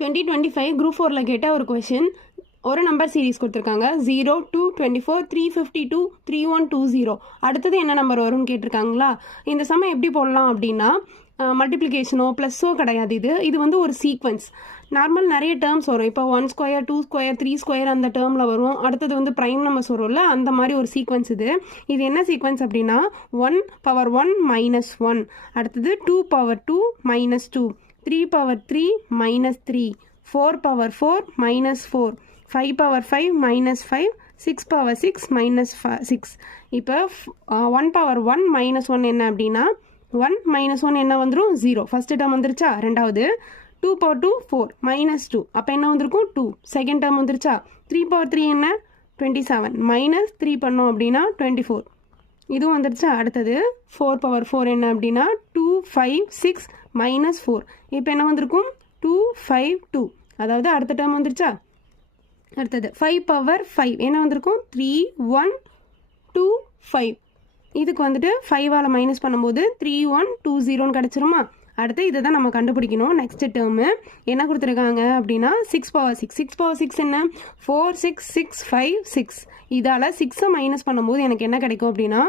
2025 group 4ல் கேட்ட ஒரு question. ஒரு நம்பர் சீரீஸ் கொடுத்துருக்காங்க. 0 2 24 352 3120. அடுத்தது என்ன நம்பர் வரும்னு கேட்டிருக்காங்களா. இந்த சமம் எப்படி போடலாம் அப்படின்னா, மல்டிப்ளிகேஷனோ ப்ளஸ்ஸோ கிடையாது. இது வந்து ஒரு சீக்வன்ஸ். நார்மல் நிறைய டேர்ம்ஸ் வரும். இப்போ 1 ஸ்கொயர் 2 ஸ்கொயர் 3 ஸ்கொயர் அந்த டேர்மில் வரும். அடுத்தது வந்து ப்ரைம் நம்பர்ஸ் வரும்ல, அந்த மாதிரி ஒரு சீக்வன்ஸ் இது என்ன சீக்வன்ஸ் அப்படின்னா 1 பவர் 1 மைனஸ் 1, அடுத்தது 2 power 2 minus 2, 3 power 3 minus 3, 4 power 4 minus 4, 5 power 5 minus 5, 6 power 6 minus 6. இப்போ 1 பவர் 1 மைனஸ் 1 என்ன அப்படின்னா 1 மைனஸ் 1 என்ன வந்துடும் 0. ஃபர்ஸ்ட் டேர்ம் வந்துருச்சா. ரெண்டாவது 2 பவர் 2 4 மைனஸ் 2, அப்போ என்ன வந்திருக்கும் 2. செகண்ட் டேர்ம் வந்துருச்சா. 3 பவர் 3 என்ன 27, மைனஸ் 3 பண்ணோம் அப்படின்னா 24. இதுவும் வந்துருச்சா. அடுத்தது 4 பவர் 4 என்ன அப்படின்னா 2 5 6 மைனஸ் 4. இப்போ என்ன வந்திருக்கும் 2 5 2. அதாவது அடுத்த டேர்ம் வந்துருச்சா. அடுத்தது 5 பவர் 5 என்ன வந்திருக்கும் 3 1 2 5. இதுக்கு வந்துட்டு 5ஆல் மைனஸ் பண்ணும்போது 3 1 2 0ன்னு கிடச்சிருமா. அடுத்து இதை தான் நம்ம கண்டுபிடிக்கணும். நெக்ஸ்ட் டேர்மு என்ன கொடுத்துருக்காங்க அப்படின்னா 6 பவர் 6. 6 பவர் 6 என்ன 4 6 6 5 6. இதால் 6 மைனஸ் பண்ணும்போது எனக்கு என்ன கிடைக்கும் அப்படின்னா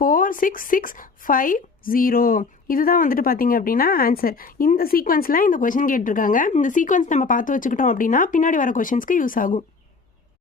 4 6 6 5 0. இதுதான் வந்துட்டு பார்த்தீங்க அப்படின்னா ஆன்சர். இந்த சீக்வன்ஸில் இந்த கொஷின் கேட்டிருக்காங்க. இந்த சீக்வன்ஸ் நம்ம பார்த்து வச்சுக்கிட்டோம் அப்படின்னா பின்னாடி வர கொஷின்ஸ்க்கு யூஸ் ஆகும்.